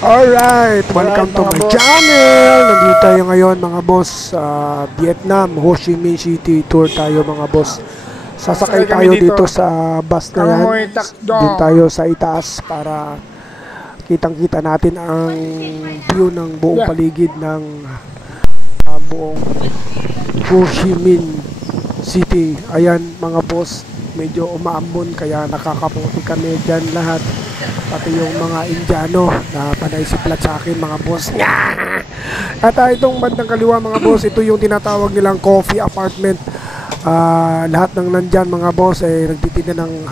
Alright, welcome to my channel. Nandito tayo ngayon mga boss sa Vietnam, Ho Chi Minh City. Tour tayo mga boss. Sasakay tayo dito sa bus na yan. Doon tayo sa itaas para kitang-kita natin ang view ng buong paligid ng buong Ho Chi Minh City. Ayan mga boss, medyo umaambon kaya nakakaputi kami dyan lahat. Pati yung mga Indiano na panaisiplat sa akin mga boss. At itong bandang kaliwa mga boss, ito yung tinatawag nilang coffee apartment. Lahat ng nandyan mga boss ay nagtitinda ng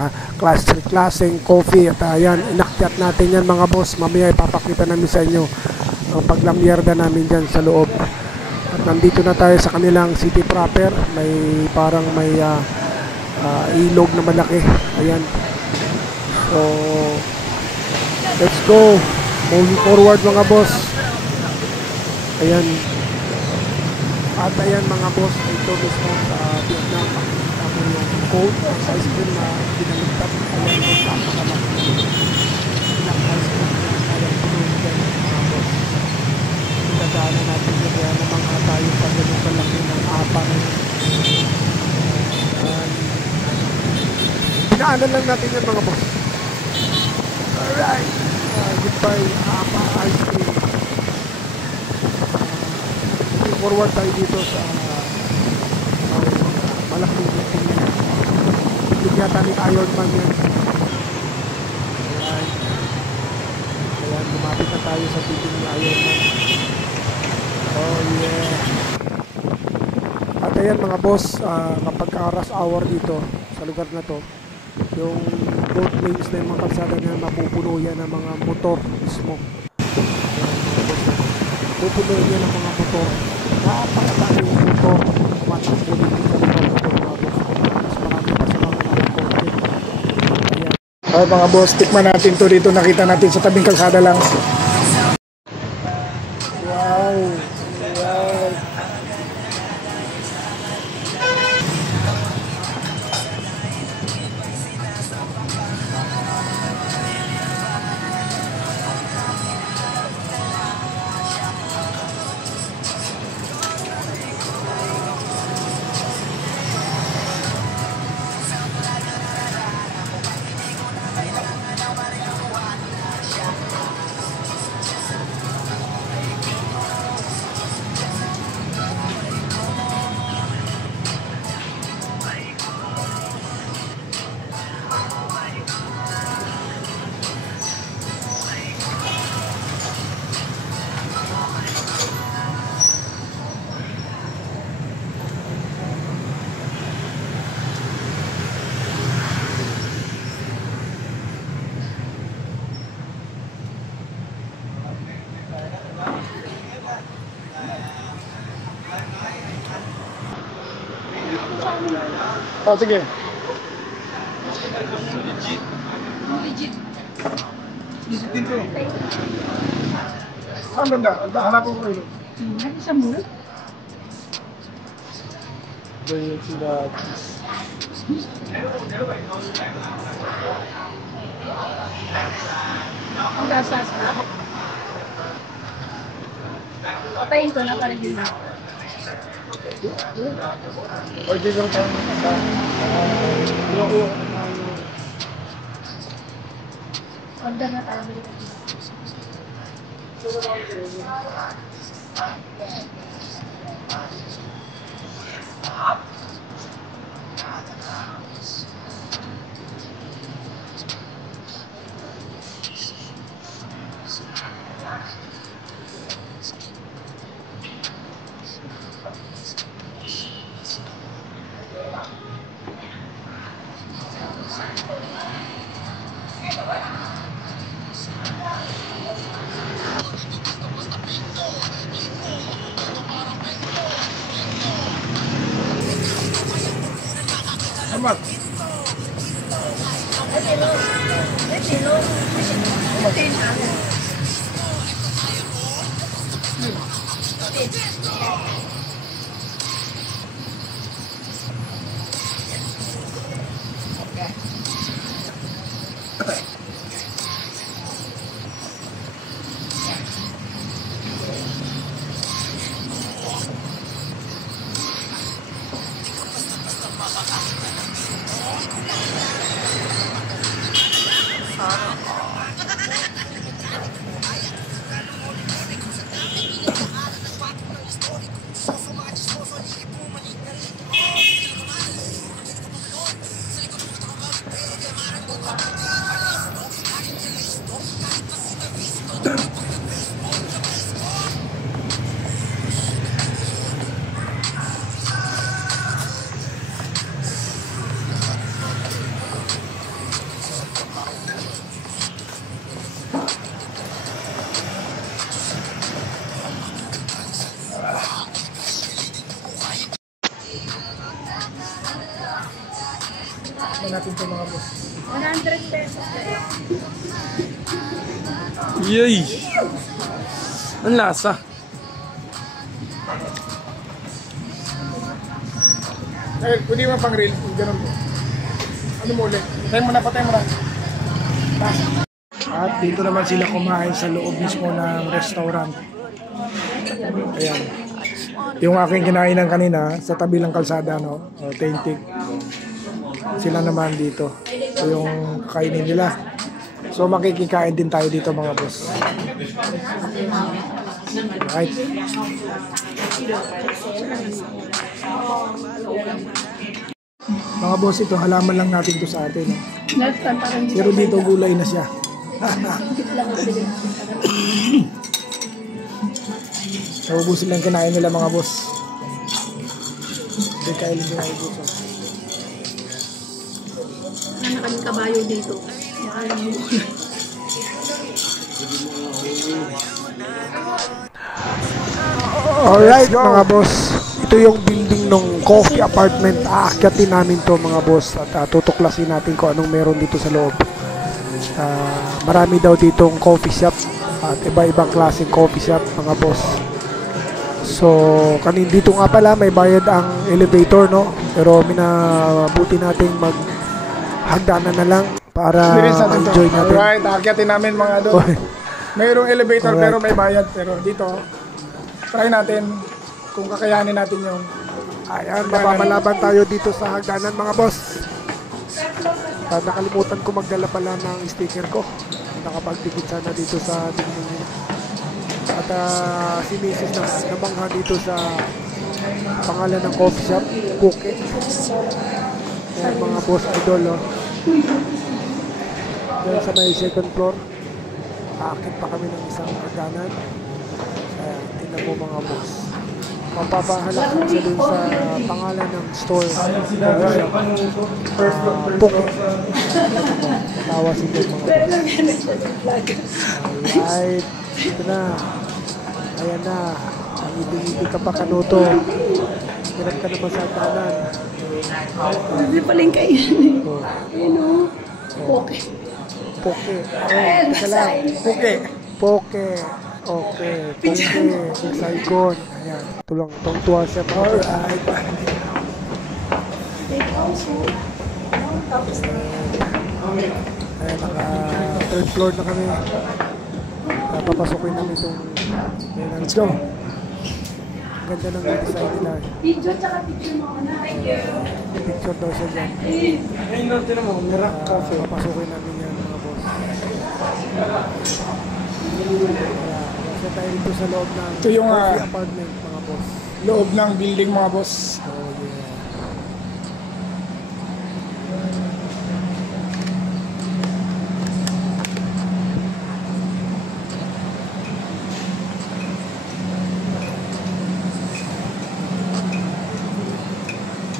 klaseng coffee. At ayan, inakyat natin yan mga boss. Mamaya ipapakita namin sa inyo ang paglamyerda namin dyan sa loob. At nandito na tayo sa kanilang city proper. May parang may ilog na malaki. Ayan. So let's go. Moving forward mga boss. Ayan. At ayan mga boss, ito mismo sa Vietnam. Makikita mo yung code ng ice cream na pinaligtad. Ayan yung napakalaki. Ilang ice cream na kaya pinunod mga boss. Pinagdaanan natin yun. Kaya naman tayo pa ganun kalaki ng apang. Pinaanan lang natin yan mga boss. Alright. Goodbye, apa ice cream. Moving forward tayo dito sa malaking building na yan. Building yata ni Iron Man yan. Alright. Ayan, lumapit na tayo sa building ni Iron Man. Oh yeah. At ayan mga boss, kapag rush hour dito sa lugar na to, yung road lanes na yung mga kalsada na mapupuno yan ng mga motor mismo. Pupuno yan ng mga motor. Napakadami yung motor. Matakbo dito sa lugar na ito mga boss. Mas marami pa sa mga konti. Ayan. Okay mga boss, tikman natin to dito. Nakita natin sa tabing kalsada lang. Wow. Wow. Oh, sige. Legit. Legit din to. Ang ganda. Hanapin ko ito. Hanapin sa mula? Ganyan sila. Ang gasas. Patayin ko na pa rin yun. Order lang tayo order na tayo. Amat. natin ito mga boss. 100 pesos kayo. Yay! Ang lasa. Eh, pwede mo pang reel. Ganun po. Ano mo ulit? Patay mo na, patay mo na. At dito naman sila kumain sa loob mismo ng restaurant. Ayan. Yung aking kinainan kanina sa tabi ng kalsada, no? Authentic. Sila naman dito. So yung kainin nila. So makikikain din tayo dito mga boss. Right. Mga boss, ito halaman lang natin to sa atin. Pero dito gulay na siya. Naubusin lang kinain nila mga boss. Hindi kain din mga boss. Ano na kaming kabayo dito? Alright mga boss. Ito yung building ng coffee apartment. Aakyatin namin to mga boss. At tutuklasin natin kung anong meron dito sa loob. Marami daw ditong coffee shop. At iba-ibang klaseng coffee shop mga boss. So, dito nga pala may bayad ang elevator, no? Pero minabuti nating maghagdanan na lang para enjoy natin. Alright, akyatin namin mga doon. Mayroong elevator pero may bayad. Pero dito, try natin kung kakayanin natin yung... Ayan, mapapalaban tayo dito sa hagdanan mga boss. Nakalimutan ko magdala pala ng sticker ko. Nakapagtikit sana dito sa tingin. At si Mrs. namangha dito sa pangalan ng coffee shop, Puke. Ayan mga boss idol, oh. Diyan sa may second floor, aakit pa kami ng isang hagdanan. Ayan, tingnan mo mga boss. Mapapahalak siya dun sa pangalan ng store, Puke. Tawa si dun mga boss. Alright, ito na. Ayan na. Ngiti-ngiti ka pa kanuto. Hirap ka naman sa hagdanan. Hindi paling kayo. Ayun o. Poke. Poke. Ayun, teka lang. Poke. Poke. Okay. Poke. Saigon. Ayan. Tulang. Tuwa siya. Alright. Ayan, naka-third floor na kami. Papasukin namin itong... Let's go. Ganda ng design nila. Video tsaka picture mo na. Picture daw siya dyan. Ayun lang, tinan mo. Mirak coffee. Papasukin namin yan mga boss. Kasi tayo dito sa loob ng Ito yung coffee apartment mga boss. loob ng building mga boss. Oh yeah.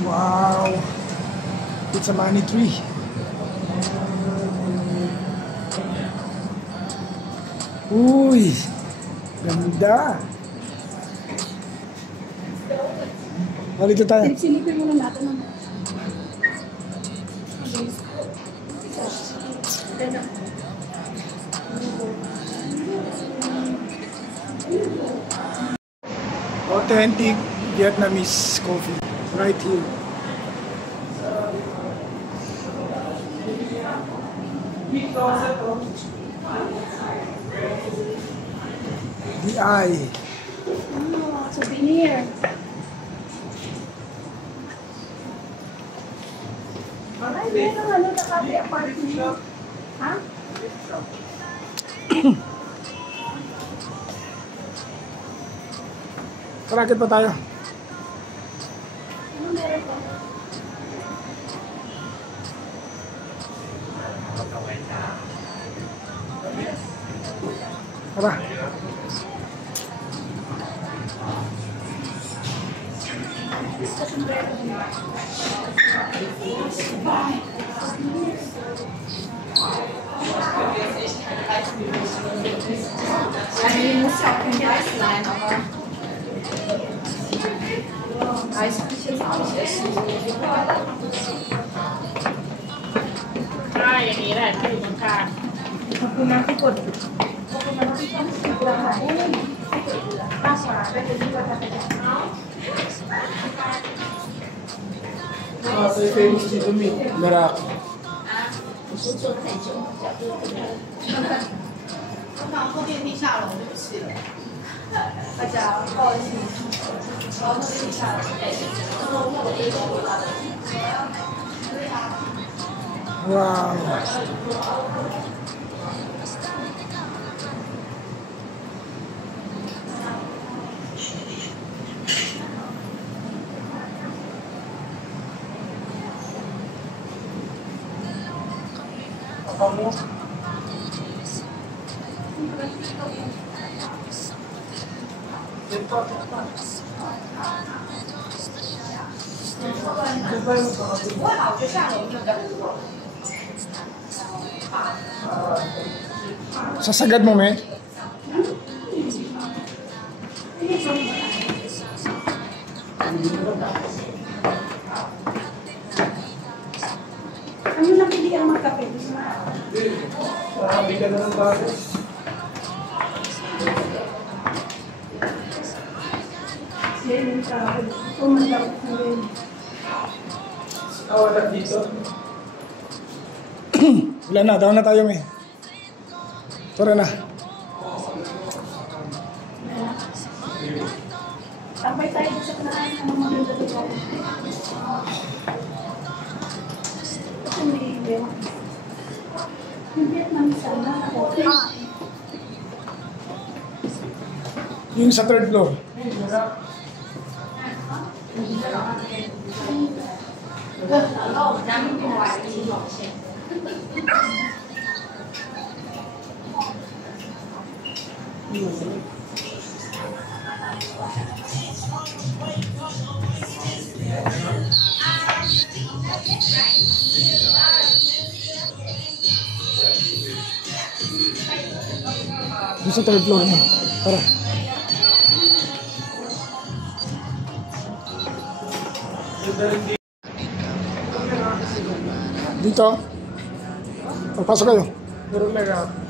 Wow! It's a money tree. Uy! Ganda! Dito tayo. Silipin mo na natin ang... Authentic Vietnamese coffee. Right here. The eye. Oh, souvenir. Ay, meron ano na cafe apartment. Ha? Parakit pa tayo. Ano meron pa? Tara. ช่อย่างนี้แหละที่อยู่ตรงกลาง ขอบคุณนะที่กดขอบคุณนะที่ต้องติดตามป้าสาเป็นที่เราทำไปแล้ว Sa famous dito, Merak. 后电梯下楼，对不起了，大家不好意思，然后电梯下楼。 Wow. Sasagad mo, men. Ano lang hindi ang magkape? Sabi ka na ng bago. Siya yung tawag. Tumandang ko rin. Wala dito. Wala na, down na tayo, men. Tara na. Tambay tayo sa kanaan. Anong maganda dito? Ito may Vietnam. Yung Vietnam sana. Yung sa third floor. Yung sa third floor mo. Tara. Dito. Papasok kayo. Puro Merak.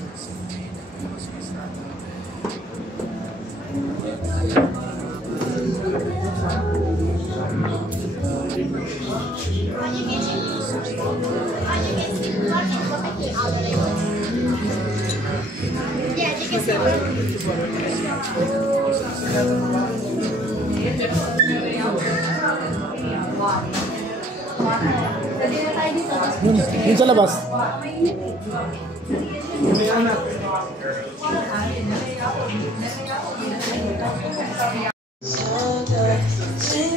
Yun sa labas.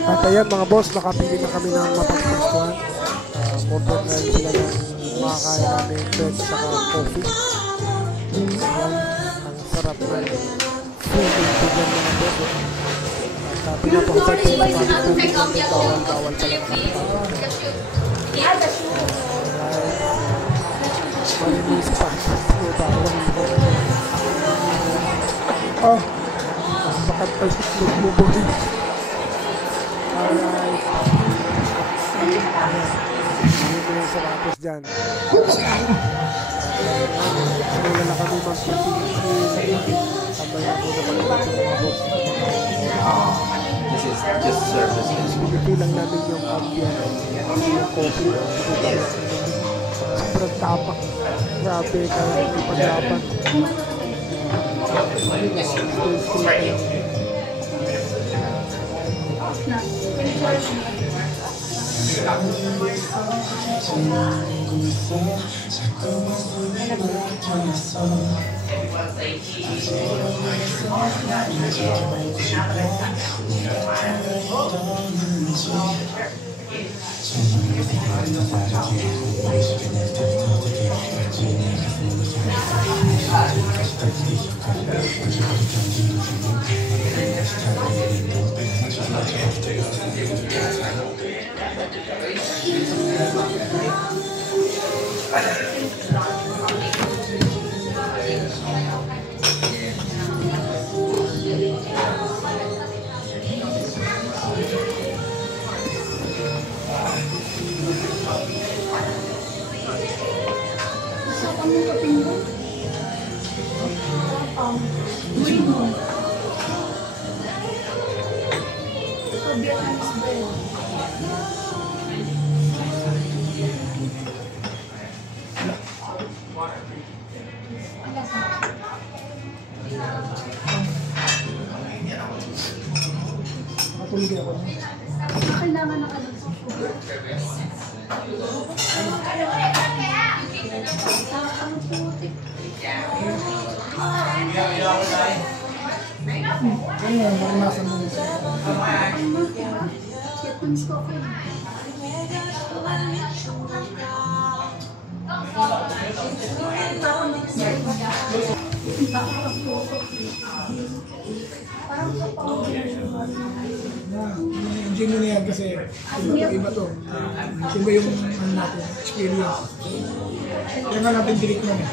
At ayan mga boss, nakapili na kami ng mapagpustuhan. Order na rin sila ng makakain namin bread sa coffee. Ayan, ang sarap na feeling ko dyan mga boss. At pinapakasal ko na kami kung bawal-bawal pala nakapagpustuhan. Marinis pa. Bawal ko. Oh, Bakit pa nagbubuhin? Alright. Yun na yung sarapos dyan. Simula na kami mag-continue. Tambayan ko na kami sa mga boss. This is just services. Pinipili lang namin yung ambience. Yung coffee. Sobrang tapak. Grabe kaya yung paglaban. Ano ka pinto? Green mo. Ito, Vietnamese bread. Matulog ako. Kailangan ng ano sa sugar. Ang putik. Ano, maranasan mo nito. Vietnamese coffee. Enjoy mo na yan kasi iba to. Iba yung ano natin, experience. Kaya nga natin tinikman eh.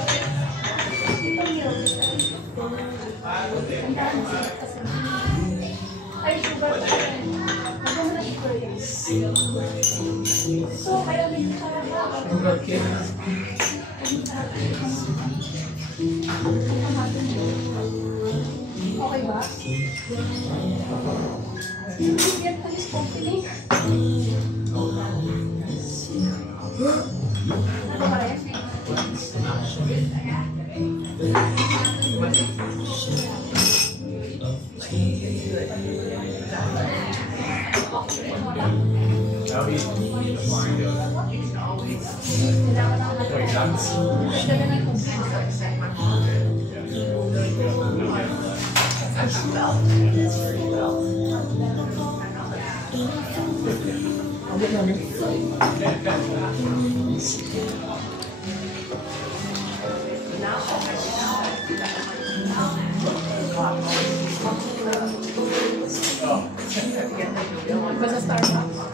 Ay, sugar. Maganda na sugar yan. So, kaya may Sugar cane. okay ba? Vietnamese coffee. Ano ba yan? Abot namin. Basta Starbucks.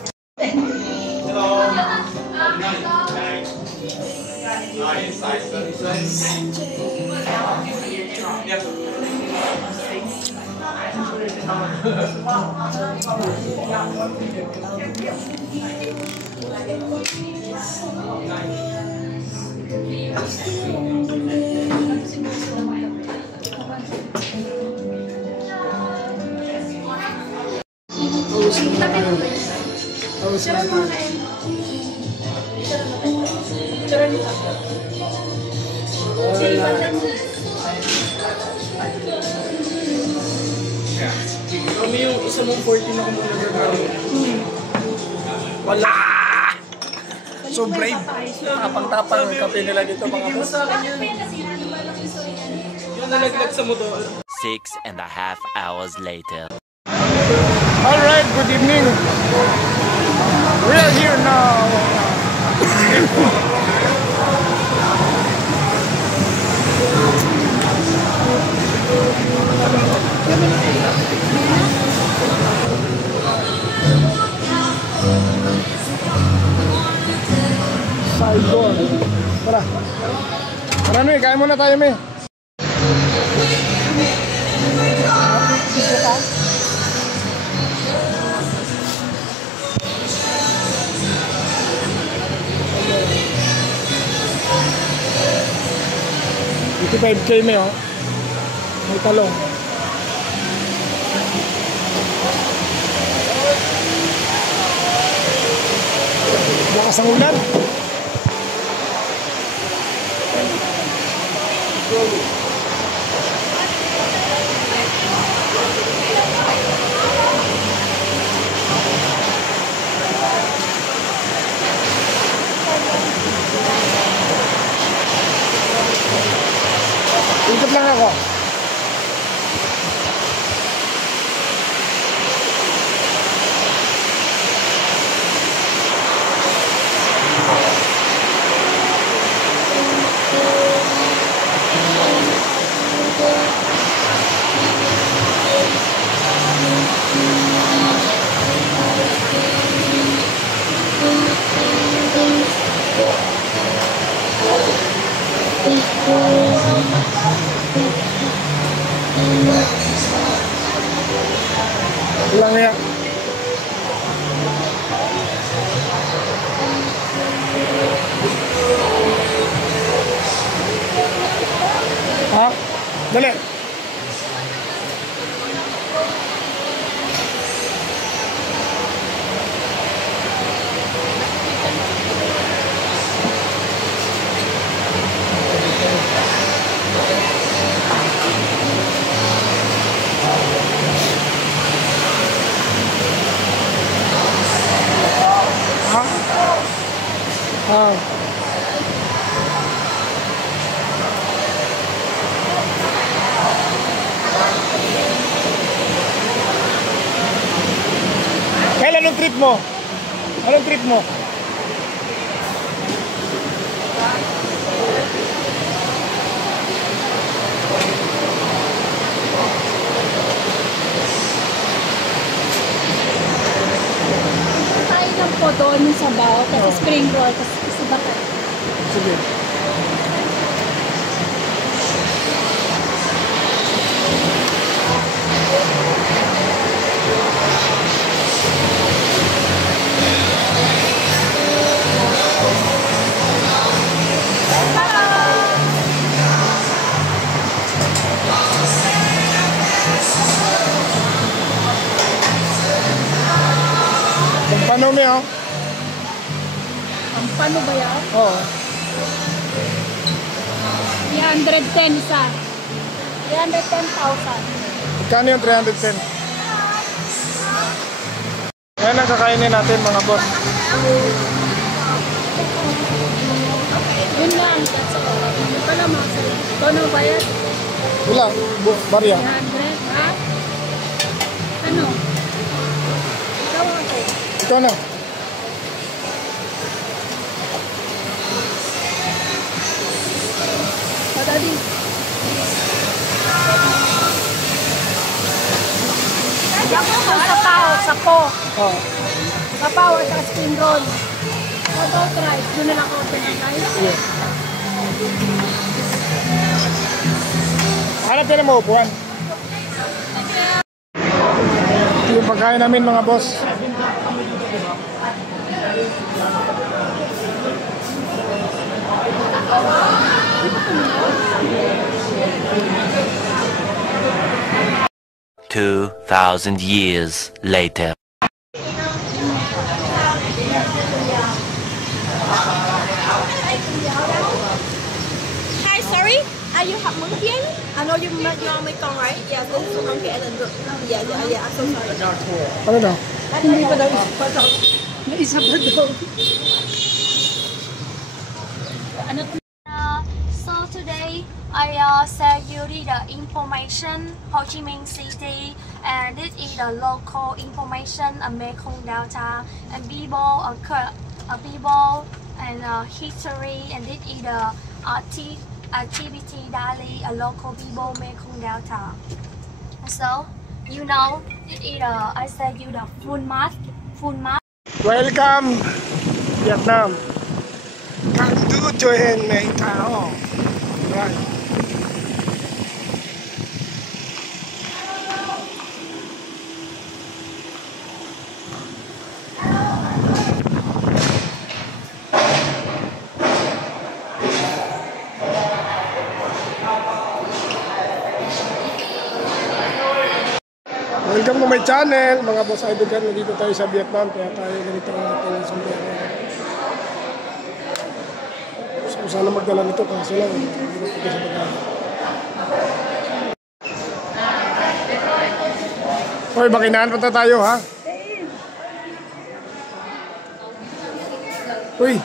Charan mo na kain. Charan mo tayo. Charan mo tayo. Sige, patan mo. Kami yung isa mong 14 na kumuna gagawin. Wala! So brave. Tapang-tapang ang kape nila dito mga boss. Yung nalaglag sa motor. 6.5 hours later. Alright, good evening. We are here now. Saigon. Tara. Tara, May. Kain muna tayo, May. Ito 5K, May, oh. May talong. Lakas ang ulan. Ikot lang ako. Lang ya. trip mo? Anong trip mo? Kain lang po doon yung sabaw, tapos spring roll, tapos isa ka. Sige. Paano mo yun? Ang paano ba yan? Oo. 310 isa. 310,000. Magkano yung 310? Yan ang kakainin natin mga boss. Yun lang. That's all. Hindi pala mga tono ba yan? Wala, barya. 300, ha? Ano? Ikaw ako. Ikaw na. Padali. Sapo. Oo. Sapaw at saka spring roll. Sabaw rice. Doon na lang ako pinatay. Sige. Hanap ka na maupuan. Ito yung pagkain namin mga boss. Two 2,000 years later. Hi, sorry. Are you hot monkey? I know you are my con, right? Yeah, this is monkey island. Yeah. I'm so sorry. Ano na? Hindi pa daw isa pa daw. May isa pa daw. Ano So today I share you the information Ho Chi Minh City, and this is the local information of Mekong Delta and people and history, and this is the activity daily local people Mekong Delta. So you know this is I said you the full map. Welcome, Vietnam. Càng đưa cho hình này thảo. Right. Welcome to my channel, mga boss idol kan. Nandito tayo sa Vietnam, kaya tayo ganito ang ating sombrero. Gusto ko sana magdala nito kasi lang hindi ko pwede sa bagay. Hoy, bakinahan pa tayo ha? Uy!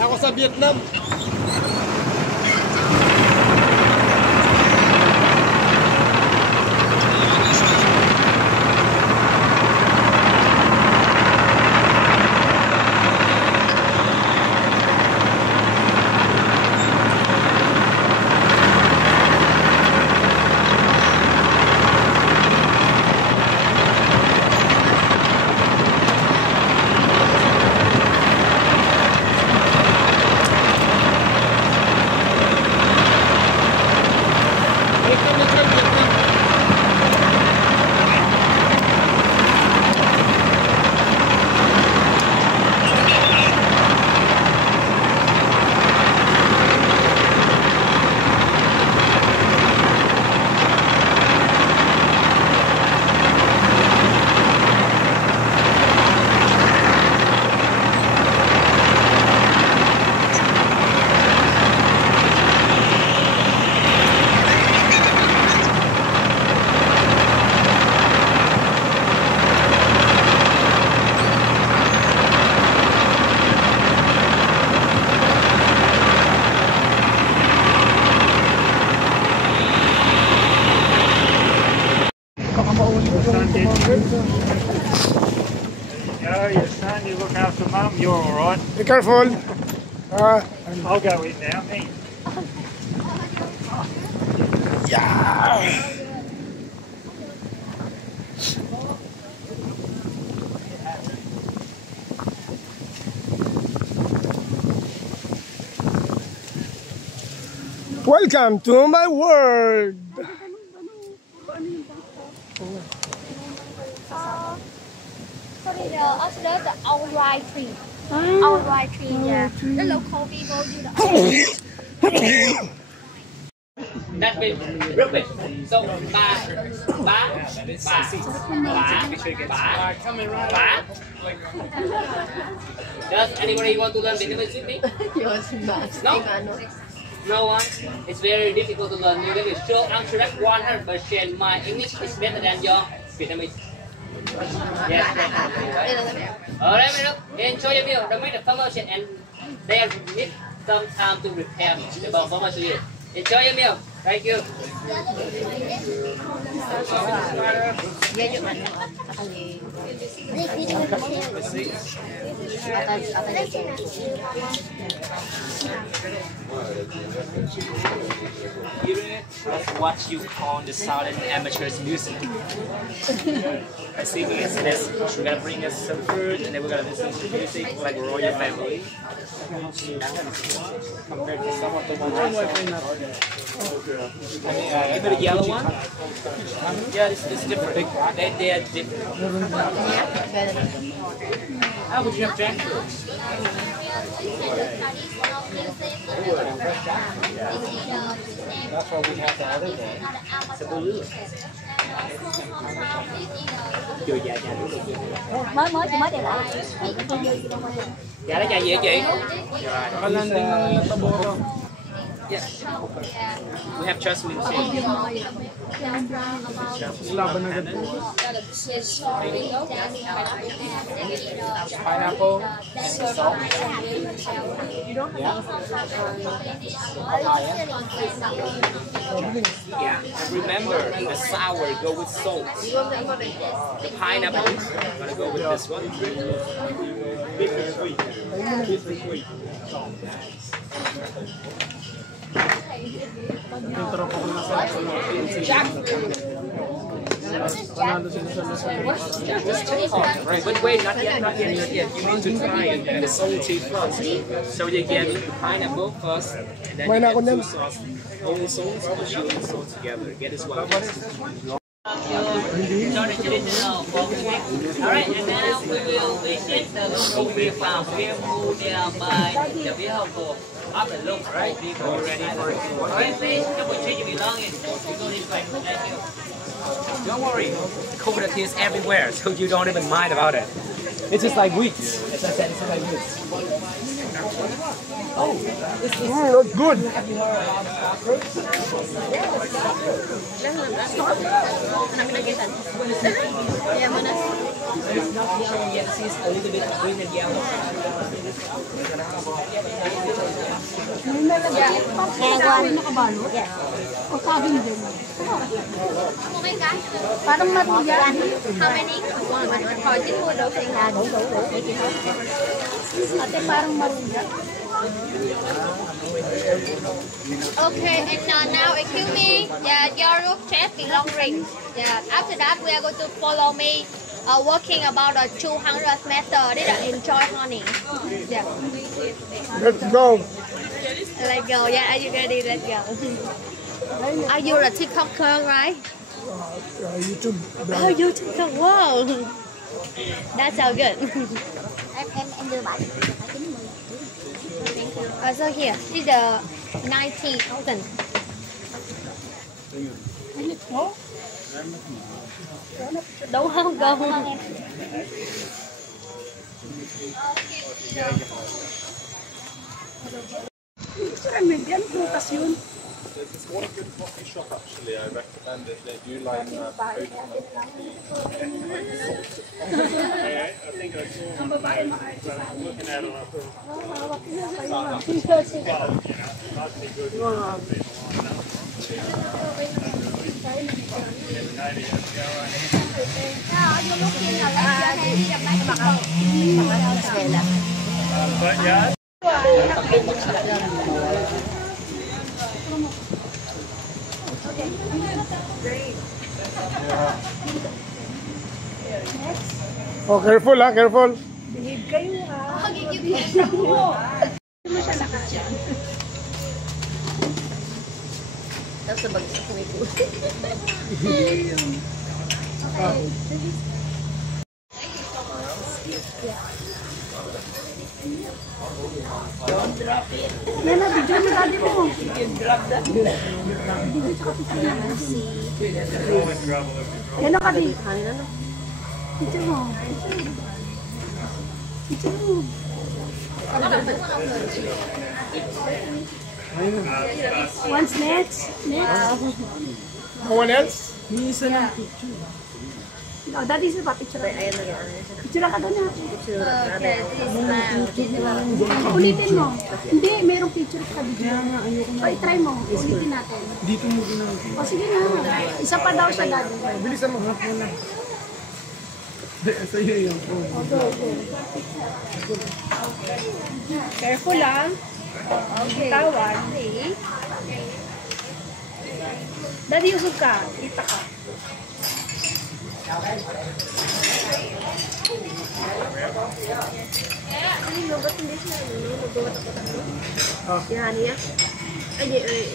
Ako sa Vietnam. You're all right. Be careful. I'll go in now. Hey. Yeah. Welcome to my world. Sorry, after the outline tree. Outline tree, yeah. The local people do the That means rugby. So ba. Does anybody want to learn Vietnamese with me? No. No one. It's very difficult to learn new language. So I'm correct 100%. My English is better than your Vietnamese. Yes. Alright, my look. Enjoy your meal. Don't make the promotion and they need some time to prepare the performance to you. Enjoy your meal. Thank you. That's what you call the silent amateurs music. Basically, it's this. We're gonna bring us some food, and then we're gonna listen to music like royal family. Compared to some of the ones. Give it a yellow one. Yeah, it's different. They are different. How would you have jackfruit? That's why we have the other day. It's a blue. mới để lại. Dạ đó trà gì hả chị? Yes. We have jasmine tea. Pineapple and salt. Yeah. Remember, the sour go with salt. The pineapple gonna go with this one. But wait, not yet. You need to try the salty first. So you get the pineapple first, and then you get two sauce, whole sauce or chili sauce together. Get this one. Alright, and now we will visit the local beer farm. Beer food by the beer hall up the look, right? People ready for it. Alright, please, double check your belongings. We go this way. Thank you. Don't worry, coconut tea is everywhere, so you don't even mind about it. It's just like weeds. As I said, it's like weeds. Oh, this is Not good. It's not yellow yet. See, it's a little bit green and yellow. Parang matiyan. How many? Hỏi chín mươi độ tiền là đủ. Ate parang maruga. Okay, and now excuse me. Yeah, your chest belong rings. Yeah. After that, we are going to follow me. Walking about 200 meters. This is enjoy hunting. Yeah. Let's go. Let's go. Yeah, are you ready? Let's go. Are you a TikToker, right? YouTube. Oh, you TikTok. Wow. That's so good. Em đưa bạn. So here, this is the 90,000. Đúng không cô? There's one good coffee shop actually. I recommend it. They do like food I think I saw one. I was looking at it. Oh, careful ha, careful. Behave kayo ha. Magiging mo. Hindi mo siya nakasya. Tapos nabagsak mo ito. Don't drop it. Nana, video mo dati mo. You can drop that. Video sa kapit na naman si... Ano ka din? Ano? Picture mo. Picture mo. Once next. No one else? Minsan ang picture. No, that is pa picture. Picture ka doon na. Okay, this one. Ulitin mo. Hindi, merong picture ka video. O, try mo. Ulitin natin. Dito mo ginagawa. O, sige na. Isa pa daw siya dati. Bilisan mo, harap mo na. Sa'yo yun. Careful lang. Okay. Tawan. Dati usog ka. Kita ka. Ano mo ba't hindi siya? Magawa ako tayo? Yan niya? Ay.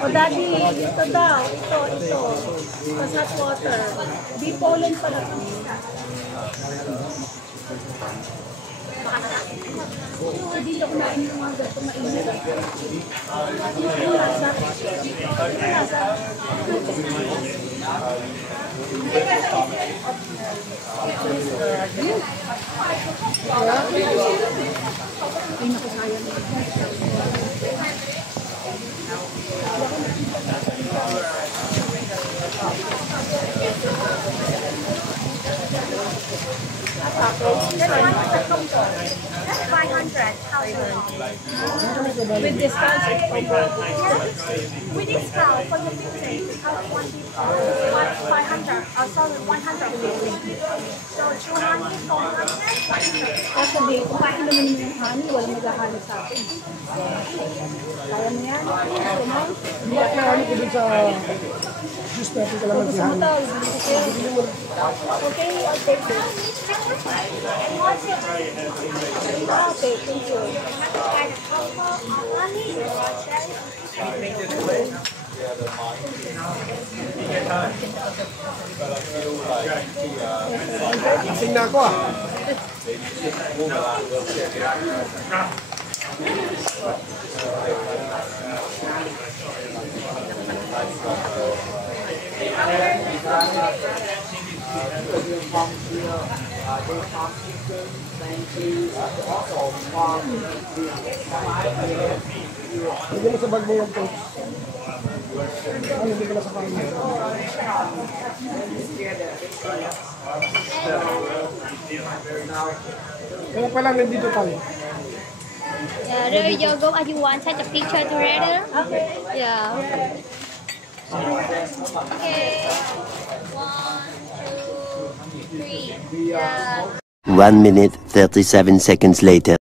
O, Daddy, ito daw. Ito. Mas hot water. Di pollen pala. Hindi ako nain yung mga gato mainit. Yung lasa. Ay, naku, sayang. That's 500. With discounts, With discount for the picture, how one people? 500. Sorry, 150. So 200, 400, 500. kasi di, kumain naman mo yung honey, walang maghahanap sa atin. Kaya mo yan? Gusto mo? Hindi ako marami ko dun sa juice natin ka lang Gusto mo magbihan. daw? Okay, I'll take it. Okay, thank you. Lasing na ako ah. Hindi mo sa bag mo yung coach. Ano, hindi ka na sa kanya. Kaya pala nandito tayo. Yeah, there you go. You want to take a picture together? Okay. Yeah. Okay. 1, 2, 3. Yeah. 1 minute, 37 seconds later.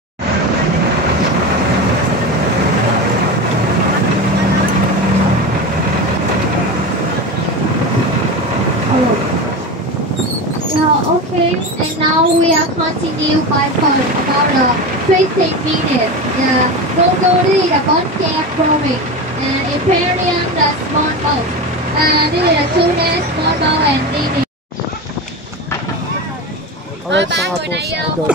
Yeah, okay. And now we are continue by phone about 15 minutes. Yeah. Normally the bond gap growing. And Imperium the small boat. And this is the tuna small boat and Nini. Alright mga boss, idol.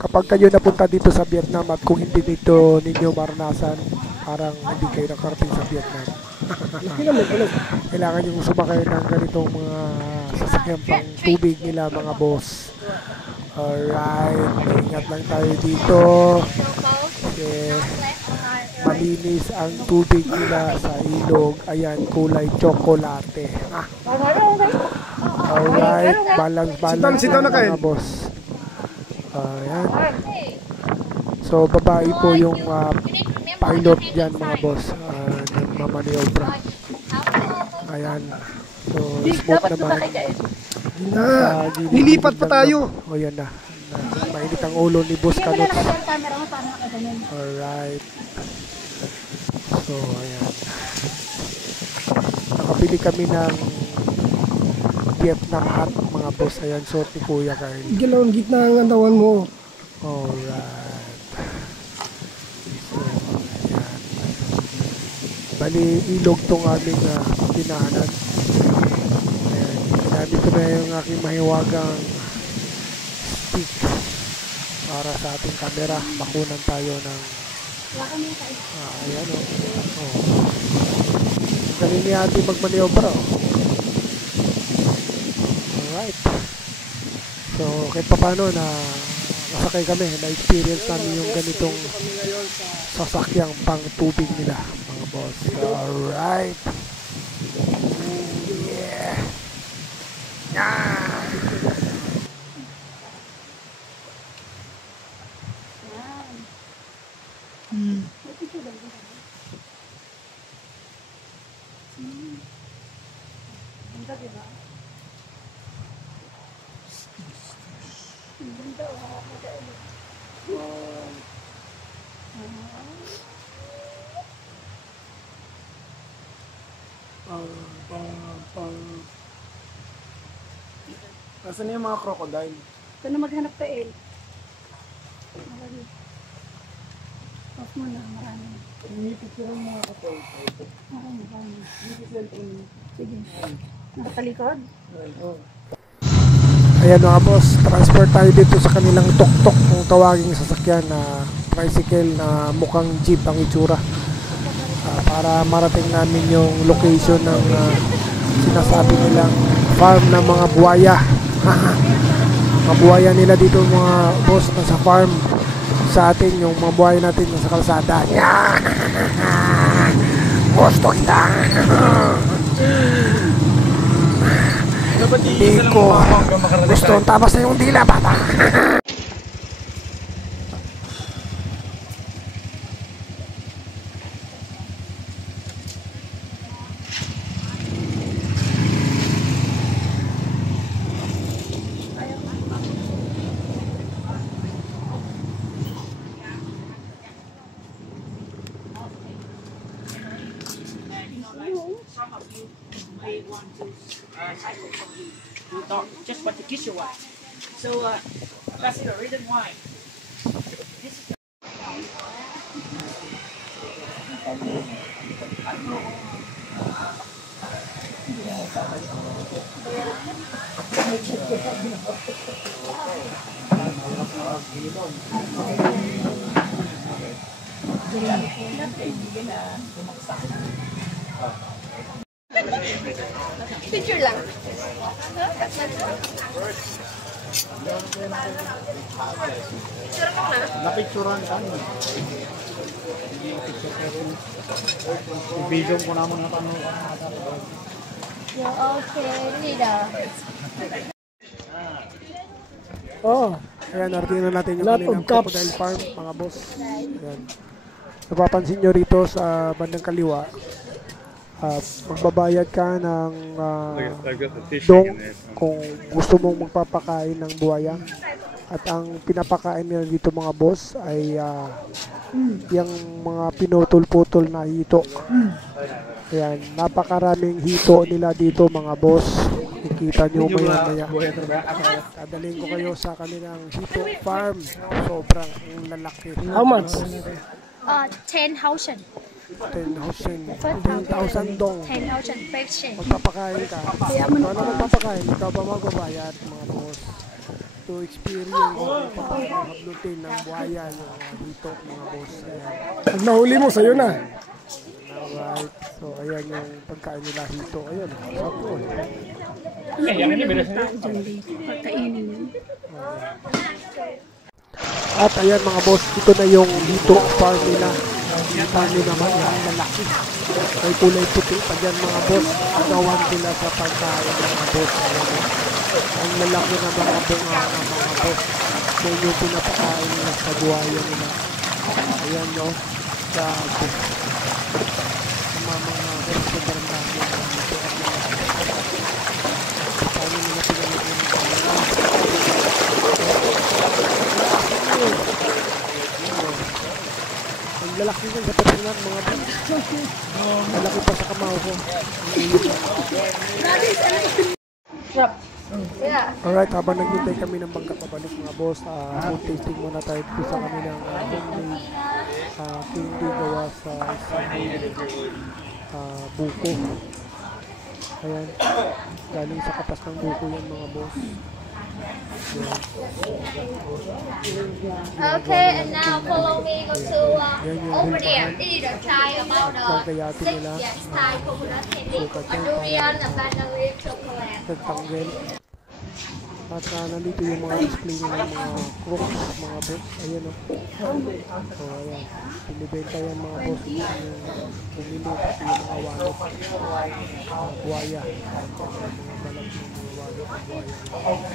Kapag kayo napunta dito sa Vietnam at kung hindi dito ninyo maranasan, parang hindi kayo nakarating sa Vietnam. Kailangan yung sumakay ng ganitong mga sasakyan pang tubig nila mga boss. Alright, ingat lang tayo dito. Kasi malinis ang tubig nila sa ilog. Ayan, kulay tsokolate. Alright, balance na mga boss. Ayan. So, babae po yung pilot dyan mga boss. nagmamaniobra. Ayan. So, smooth naman. Nilipat pa tayo. O yan na. Mainit ang ulo ni Boss Kanot. Ang camera mo para makaganon. Alright. So, ayan. Nakabili kami ng Vietnam hat, mga boss. Ayan, suot ni Kuya Kyle. Gilawang gitna ang antawan mo. Alright. So, ayan. Bali, ilog tong aming dinaanan. Ayan. Ginamit ko na yung aking mahiwagang stick para sa ating camera. Makunan tayo ng ayan o. Galing ni ate magmaniobra o. Alright. So, kahit pa paano na nasakay kami, na-experience namin yung ganitong sasakyang pang tubig nila, mga boss. Alright. Yeah. Yeah. Nasaan na yung mga crocodile? Ito na maghanap ka, El. Off mo na, marami. Inipit ko ng mga kapal. Marami. Sige. Nakatalikod? Ayan mga boss, transfer tayo dito sa kanilang tok-tok kung tawaging sasakyan na tricycle na mukhang jeep ang itsura. Para marating namin yung location ng sinasabi nilang farm ng mga buhaya. Mga buhaya nila dito mga boss, nasa farm. Sa atin yung mga buhaya natin nasa kalsada. Gusto kita. Hindi ko gusto ang tabas na yung dila, bata. Just want to kiss your wife. So, that's the reason why. Picture lang. Napicturan ka. Ibigyan ko naman na tanong. Okay, leader. Oh, ayan, narating na natin yung kanilang crocodile farm, mga boss. Ayan. Napapansin nyo rito sa bandang kaliwa, magbabayad ka ng dong kung gusto mong magpapakain ng buhaya. At ang pinapakain nila dito mga boss ay yung mga pinutol-putol na hito. Ayan, napakaraming hito nila dito mga boss. Nakikita nyo maya-maya. Dadalhin ko kayo sa kanilang hito farm. Sobrang lalaki. How much? 10,000. 10,000 dong. 10,000 pesos. Magpapakain ka. Ikaw na magpapakain. Ikaw ba magbabayad mga boss? To experience yung pagpapahaplutin ng buhaya yung dito mga boss. Ayan. Pag nahuli mo, sa'yo na. Alright. So ayan yung pagkain nila hito. Ayan. Sapo. At ayan mga boss, ito na yung hito farm nila. Kita nyo naman yan, lalaki. May kulay puti pa dyan mga boss. Gawan nila sa pagkain mga boss. Ayan. Ang lalaki na mga bunga ng mga boss. So yung pinapakain nila sa buhaya nila. Ayan no. Sa mga Malaki pa sa kamao ko. Yeah. Alright, habang naghintay kami ng bangka pabalik mga boss, food tasting muna tayo dito sa kanilang homemade candy gawa sa isang buko. Ayan, galing sa katas ng buko yan mga boss. Okay, and now follow me go to over there. This is the try about the 6 style coconut candy, a durian, a vanilla chocolate. Nagtanggel. At nandito yung mga display nila mga crooks, mga boss. Ayan o. So ayan, pinibenta yan mga boss. Yung bumili pati yung mga wallet. Buwaya. Mga balag ng mga wallet. Buwaya.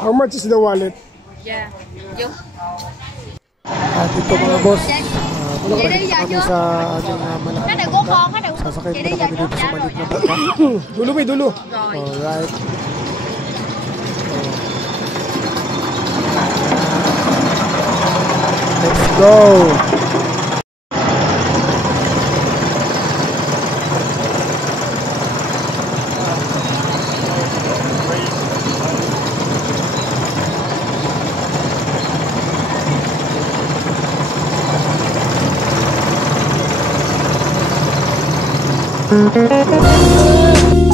How much is the wallet? Yeah. Yo. At ito mga boss, pupunta kami sa ating malaking bangka. Sasakay muna kami dito sa maliit na bangka. Dulo may dulo. Alright. Let's go! Thank you.